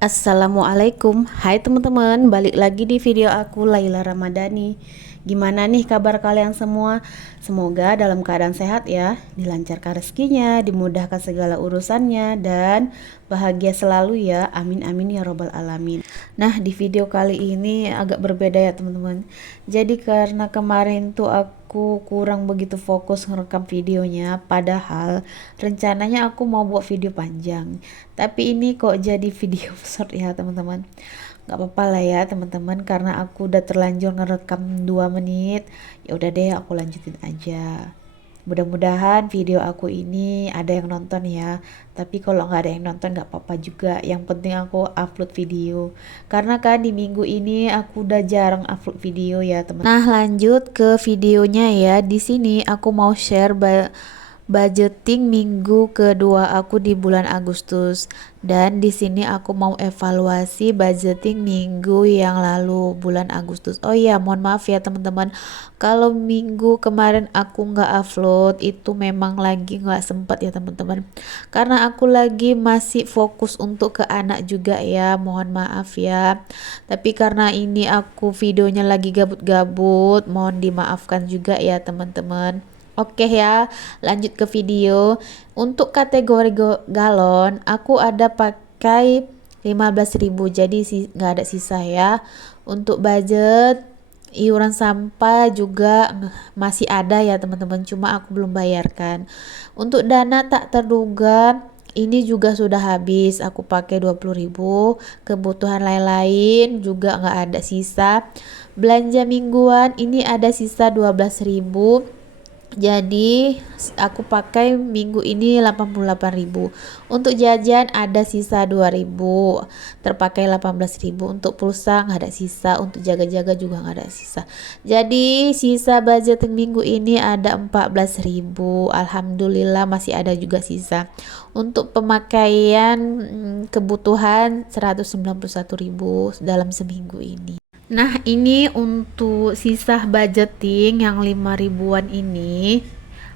Assalamualaikum, hai teman-teman, balik lagi di video aku Laila Ramadhani. Gimana nih kabar kalian semua? Semoga dalam keadaan sehat ya, dilancarkan rezekinya, dimudahkan segala urusannya, dan bahagia selalu ya, amin amin ya robbal alamin. Nah, di video kali ini agak berbeda ya teman-teman. Jadi karena kemarin tuh aku kurang begitu fokus ngerekam videonya, padahal rencananya aku mau buat video panjang, tapi ini kok jadi video short ya teman-teman. Nggak apa-apa lah ya teman-teman, karena aku udah terlanjur ngerekam 2 menit. Ya udah deh, aku lanjutin aja. Mudah-mudahan video aku ini ada yang nonton ya. Tapi kalau nggak ada yang nonton nggak apa-apa juga. Yang penting aku upload video. Karena kan di minggu ini aku udah jarang upload video ya teman. Nah, lanjut ke videonya ya. Di sini aku mau share budgeting minggu kedua aku di bulan Agustus, dan di sini aku mau evaluasi budgeting minggu yang lalu bulan Agustus. Oh iya, mohon maaf ya teman-teman, kalau minggu kemarin aku nggak upload itu memang lagi nggak sempat ya teman-teman, karena aku lagi masih fokus untuk ke anak juga ya, mohon maaf ya. Tapi karena ini aku videonya lagi gabut-gabut, mohon dimaafkan juga ya teman-teman. Oke ya, lanjut ke video. Untuk kategori galon, aku ada pakai 15.000, jadi nggak ada sisa ya. Untuk budget iuran sampah juga masih ada ya teman-teman, cuma aku belum bayarkan. Untuk dana tak terduga ini juga sudah habis, aku pakai 20.000. Kebutuhan lain-lain juga nggak ada sisa. Belanja mingguan ini ada sisa 12.000, jadi aku pakai minggu ini 88.000. Untuk jajan ada sisa 2.000, terpakai 18.000. Untuk pulsa nggak ada sisa, untuk jaga-jaga juga nggak ada sisa. Jadi sisa budget minggu ini ada 14.000. Alhamdulillah masih ada juga sisa. Untuk pemakaian kebutuhan 191.000 dalam seminggu ini. Nah, ini untuk sisa budgeting yang 5 ribuan ini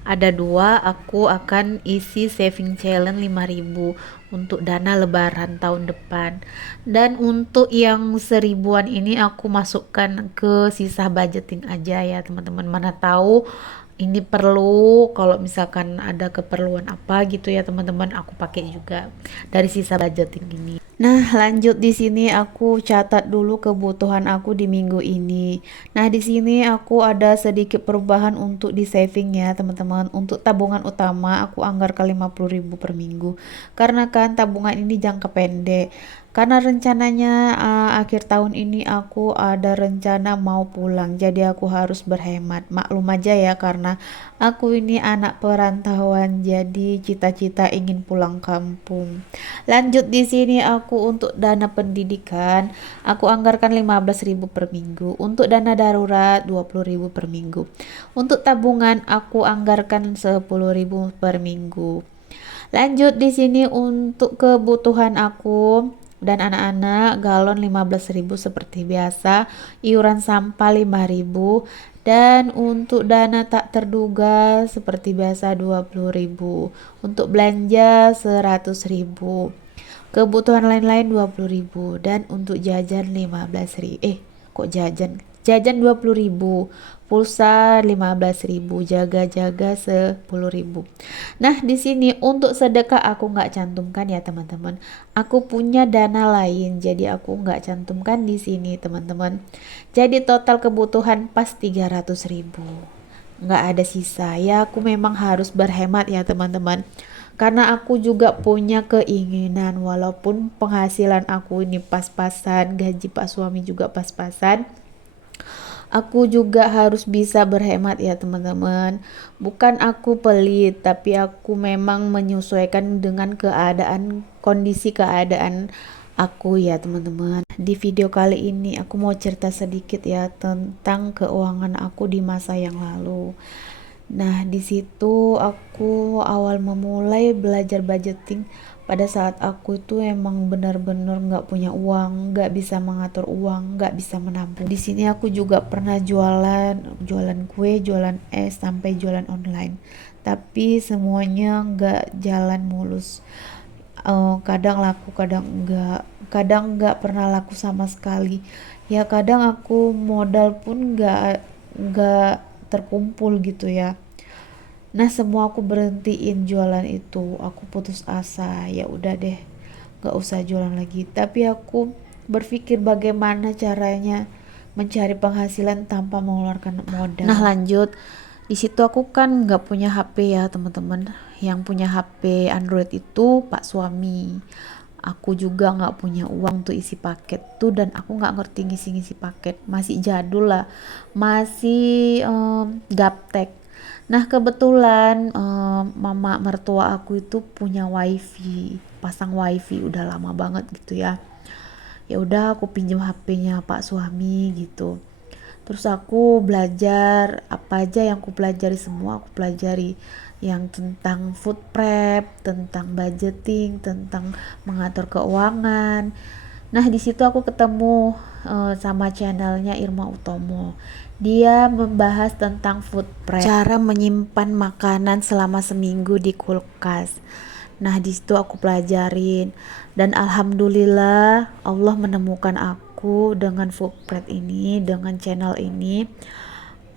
ada dua, aku akan isi saving challenge 5.000 untuk dana lebaran tahun depan. Dan untuk yang 1.000-an ini aku masukkan ke sisa budgeting aja ya teman-teman. Mana tahu ini perlu, kalau misalkan ada keperluan apa gitu ya teman-teman, aku pakai juga dari sisa budgeting ini. Nah, lanjut di sini aku catat dulu kebutuhan aku di minggu ini. Nah, di sini aku ada sedikit perubahan untuk di saving ya, teman-teman. Untuk tabungan utama aku anggarkan 50.000 per minggu. Karena kan tabungan ini jangka pendek. Karena rencananya akhir tahun ini aku ada rencana mau pulang. Jadi aku harus berhemat. Maklum aja ya, karena aku ini anak perantauan, jadi cita-cita ingin pulang kampung. Lanjut di sini aku untuk dana pendidikan, aku anggarkan 15.000 per minggu. Untuk dana darurat 20.000 per minggu. Untuk tabungan aku anggarkan 10.000 per minggu. Lanjut di sini untuk kebutuhan aku dan anak-anak, galon 15.000 seperti biasa, iuran sampah 5.000, dan untuk dana tak terduga seperti biasa 20.000. Untuk belanja 100.000. Kebutuhan lain-lain 20.000, dan untuk jajan 15.000. Kok jajan? Jajan 20.000, pulsa 15.000, jaga-jaga 10.000. Nah, di sini untuk sedekah aku nggak cantumkan ya teman-teman. Aku punya dana lain, jadi aku nggak cantumkan di sini teman-teman. Jadi total kebutuhan pas 300.000. Nggak ada sisa ya, aku memang harus berhemat ya teman-teman. Karena aku juga punya keinginan, walaupun penghasilan aku ini pas-pasan, gaji pak suami juga pas-pasan, aku juga harus bisa berhemat ya teman-teman. Bukan aku pelit, tapi aku memang menyesuaikan dengan kondisi keadaan aku ya teman-teman. Di video kali ini aku mau cerita sedikit ya tentang keuangan aku di masa yang lalu. Nah, di situ aku awal memulai belajar budgeting pada saat aku itu emang benar-benar nggak punya uang, nggak bisa mengatur uang, nggak bisa menabung. Di sini aku juga pernah jualan kue, jualan es, sampai jualan online. Tapi semuanya nggak jalan mulus. Kadang laku, kadang enggak pernah laku sama sekali. Ya kadang aku modal pun enggak terkumpul gitu ya. Nah, semua aku berhentiin jualan itu. Aku putus asa. Ya udah deh, nggak usah jualan lagi. Tapi aku berpikir bagaimana caranya mencari penghasilan tanpa mengeluarkan modal. Nah, lanjut. Di situ aku kan nggak punya HP ya, teman-teman. Yang punya HP Android itu Pak suami. Aku juga nggak punya uang untuk isi paket tuh, dan aku nggak ngerti ngisi-ngisi paket. Masih jadul lah, masih gaptek. Nah, kebetulan mama mertua aku itu punya wifi, pasang wifi udah lama banget gitu ya. Ya udah aku pinjam HP-nya Pak suami gitu. Terus aku belajar apa aja yang aku pelajari, semua aku pelajari, yang tentang food prep, tentang budgeting, tentang mengatur keuangan. Nah, di situ aku ketemu sama channelnya Irma Utomo. Dia membahas tentang food prep, cara menyimpan makanan selama seminggu di kulkas. Nah, di situ aku pelajarin, dan alhamdulillah Allah menemukan aku dengan food prep ini, dengan channel ini.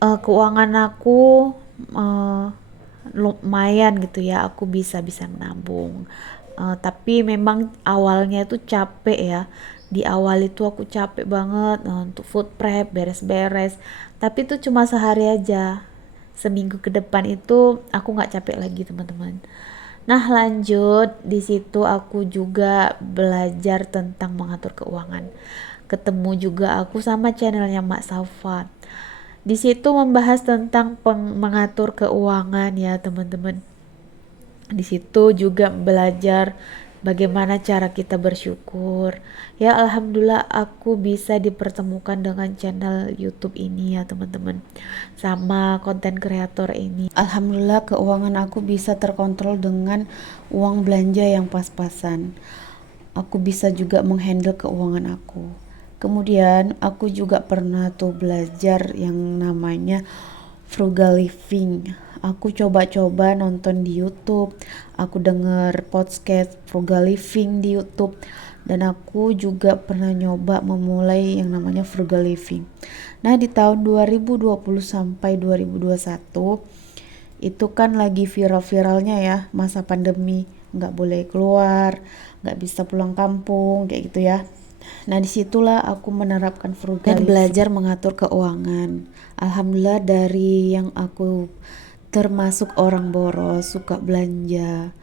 Keuangan aku lumayan gitu ya, aku bisa menabung. Tapi memang awalnya itu capek ya. Di awal itu aku capek banget untuk food prep, beres-beres. Tapi itu cuma sehari aja. Seminggu ke depan itu aku nggak capek lagi, teman-teman. Nah, lanjut di situ aku juga belajar tentang mengatur keuangan. Ketemu juga aku sama channelnya Mak Safa. Di situ membahas tentang mengatur keuangan ya, teman-teman. Di situ juga belajar bagaimana cara kita bersyukur. Ya alhamdulillah aku bisa dipertemukan dengan channel YouTube ini ya, teman-teman, sama konten kreator ini. Alhamdulillah keuangan aku bisa terkontrol dengan uang belanja yang pas-pasan. Aku bisa juga menghandle keuangan aku. Kemudian aku juga pernah tuh belajar yang namanya frugal living. Aku coba-coba nonton di YouTube, aku denger podcast frugal living di YouTube, dan aku juga pernah nyoba memulai yang namanya frugal living. Nah, di tahun 2020 sampai 2021 itu kan lagi viral-viralnya ya, masa pandemi, nggak boleh keluar, nggak bisa pulang kampung kayak gitu ya. Nah, disitulah aku menerapkan frugal dan belajar mengatur keuangan. Alhamdulillah, dari yang aku termasuk orang boros, suka belanja.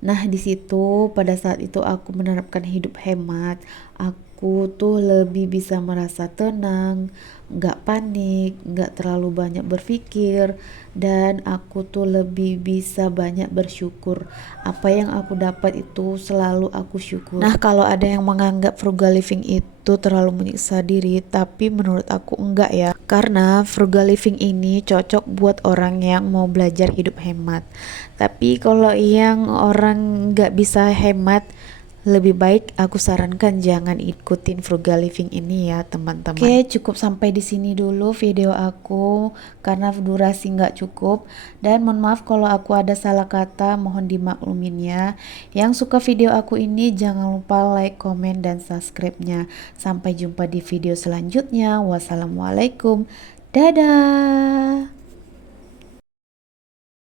Nah, di situ pada saat itu aku menerapkan hidup hemat. Aku tuh lebih bisa merasa tenang, nggak panik, nggak terlalu banyak berpikir, dan aku tuh lebih bisa banyak bersyukur. Apa yang aku dapat itu selalu aku syukur. Nah, kalau ada yang menganggap frugal living itu terlalu menyiksa diri, tapi menurut aku enggak ya. Karena frugal living ini cocok buat orang yang mau belajar hidup hemat. Tapi kalau yang orang nggak bisa hemat, lebih baik aku sarankan jangan ikutin frugal living ini ya, teman-teman. Oke, cukup sampai di sini dulu video aku karena durasi nggak cukup, dan mohon maaf kalau aku ada salah kata, mohon dimaklumin ya. Yang suka video aku ini jangan lupa like, komen, dan subscribe-nya. Sampai jumpa di video selanjutnya. Wassalamualaikum. Dadah.